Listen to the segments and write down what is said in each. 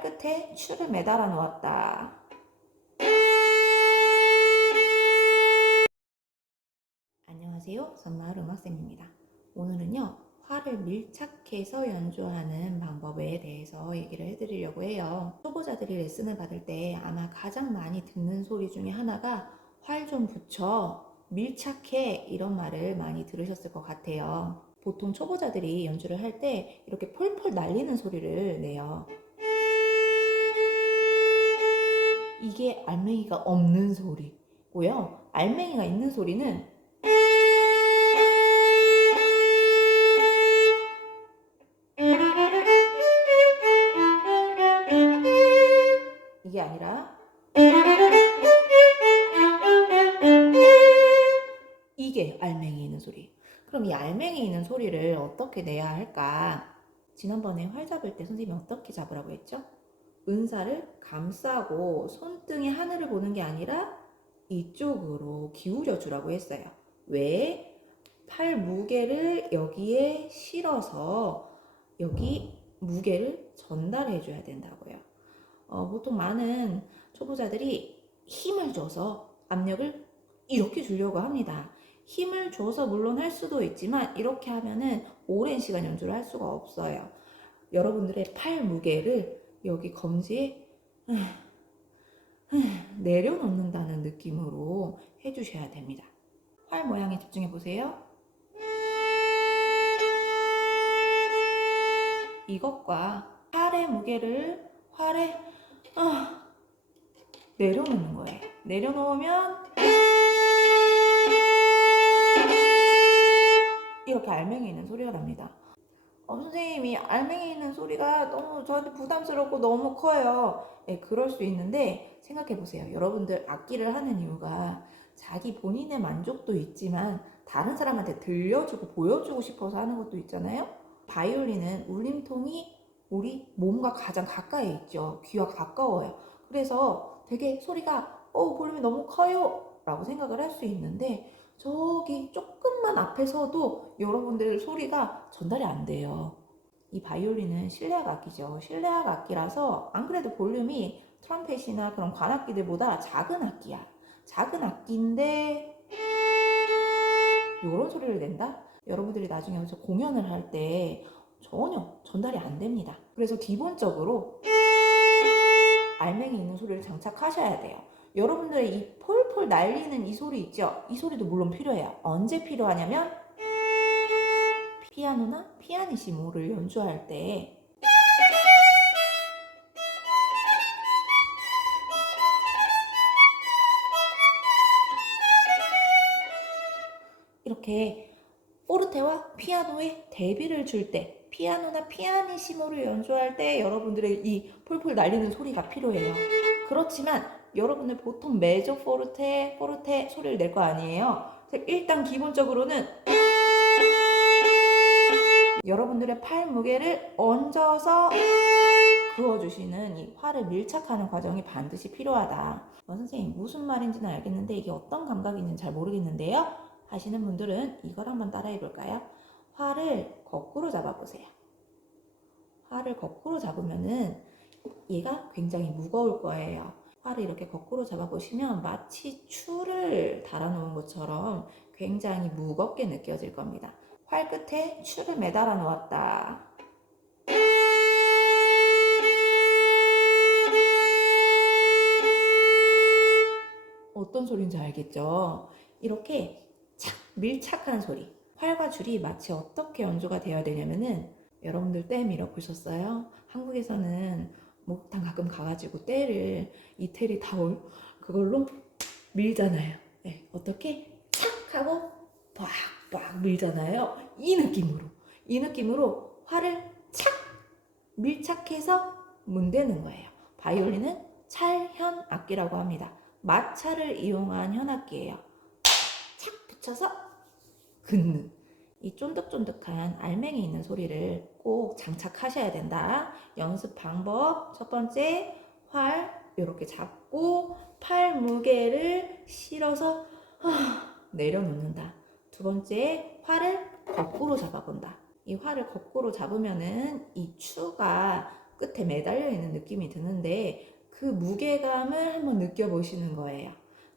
활 끝에 추를 매달아 놓았다. 안녕하세요. 선마을 음악쌤입니다. 오늘은요, 활을 밀착해서 연주하는 방법에 대해서 얘기를 해드리려고 해요. 초보자들이 레슨을 받을 때 아마 가장 많이 듣는 소리 중에 하나가 활 좀 붙여, 밀착해, 이런 말을 많이 들으셨을 것 같아요. 보통 초보자들이 연주를 할 때 이렇게 폴폴 날리는 소리를 내요. 이게 알맹이가 없는 소리고요. 알맹이가 있는 소리는 이게 아니라 이게 알맹이 있는 소리. 그럼 이 알맹이 있는 소리를 어떻게 내야 할까? 지난번에 활 잡을 때 선생님이 어떻게 잡으라고 했죠? 은사를 감싸고 손등에 하늘을 보는 게 아니라 이쪽으로 기울여 주라고 했어요. 왜? 팔 무게를 여기에 실어서 여기 무게를 전달해 줘야 된다고요. 보통 많은 초보자들이 힘을 줘서 압력을 이렇게 주려고 합니다. 힘을 줘서 물론 할 수도 있지만 이렇게 하면은 오랜 시간 연주를 할 수가 없어요. 여러분들의 팔 무게를 여기 검지에 내려놓는다는 느낌으로 해주셔야 됩니다. 활 모양에 집중해 보세요. 이것과 팔의 무게를 활에 내려놓는 거예요. 내려놓으면 이렇게 알맹이 있는 소리가 납니다. 선생님이 알맹이 있는 소리가 너무 저한테 부담스럽고 너무 커요. 네, 그럴 수 있는데 생각해 보세요. 여러분들 악기를 하는 이유가 자기 본인의 만족도 있지만 다른 사람한테 들려주고 보여주고 싶어서 하는 것도 있잖아요. 바이올린은 울림통이 우리 몸과 가장 가까이 있죠. 귀와 가까워요. 그래서 되게 소리가 볼륨이 너무 커요 라고 생각을 할 수 있는데 저기 조금만 앞에 서도 여러분들 소리가 전달이 안 돼요. 이 바이올린은 실내악 악기죠. 실내악 악기라서 안 그래도 볼륨이 트럼펫이나 그런 관악기들보다 작은 악기야. 작은 악기인데 이런 소리를 낸다? 여러분들이 나중에 여기서 공연을 할 때 전혀 전달이 안 됩니다. 그래서 기본적으로 알맹이 있는 소리를 장착하셔야 돼요. 여러분들의 이 폴폴 날리는 이 소리 있죠? 이 소리도 물론 필요해요. 언제 필요하냐면 피아노나 피아니시모를 연주할 때 이렇게 포르테와 피아노에 대비를 줄 때, 피아노나 피아니시모를 연주할 때 여러분들의 이 폴폴 날리는 소리가 필요해요. 그렇지만 여러분들 보통 메조 포르테 소리를 낼 거 아니에요. 일단 기본적으로는 여러분들의 팔 무게를 얹어서 그어주시는 이 활을 밀착하는 과정이 반드시 필요하다. 선생님 무슨 말인지는 알겠는데 이게 어떤 감각인지는 잘 모르겠는데요 하시는 분들은 이걸 한번 따라해 볼까요? 활을 거꾸로 잡아보세요. 활을 거꾸로 잡으면은 얘가 굉장히 무거울 거예요. 활을 이렇게 거꾸로 잡아보시면 마치 추를 달아놓은 것처럼 굉장히 무겁게 느껴질 겁니다. 활 끝에 추를 매달아 놓았다. 어떤 소리인지 알겠죠? 이렇게 착 밀착한 소리. 활과 줄이 마치 어떻게 연주가 되어야 되냐면은 여러분들 때 밀어보셨어요? 한국에서는 목욕탕 가끔 가가지고 때를 이태리 타올 그걸로 밀잖아요. 네, 어떻게 착 하고 빡빡 밀잖아요. 이 느낌으로 활을 착 밀착해서 문대는 거예요. 바이올린은 찰현 악기라고 합니다. 마찰을 이용한 현악기예요. 착 붙여서 긋는 이 쫀득쫀득한 알맹이 있는 소리를 꼭 장착하셔야 된다. 연습 방법 첫 번째, 활 이렇게 잡고 팔 무게를 실어서 내려놓는다. 두 번째, 활을 거꾸로 잡아본다. 이 활을 거꾸로 잡으면은 이 추가 끝에 매달려 있는 느낌이 드는데 그 무게감을 한번 느껴보시는 거예요.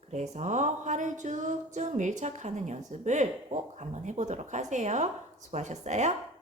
그래서 활을 쭉쭉 밀착하는 연습을 꼭 한번 해보도록 하세요. 수고하셨어요.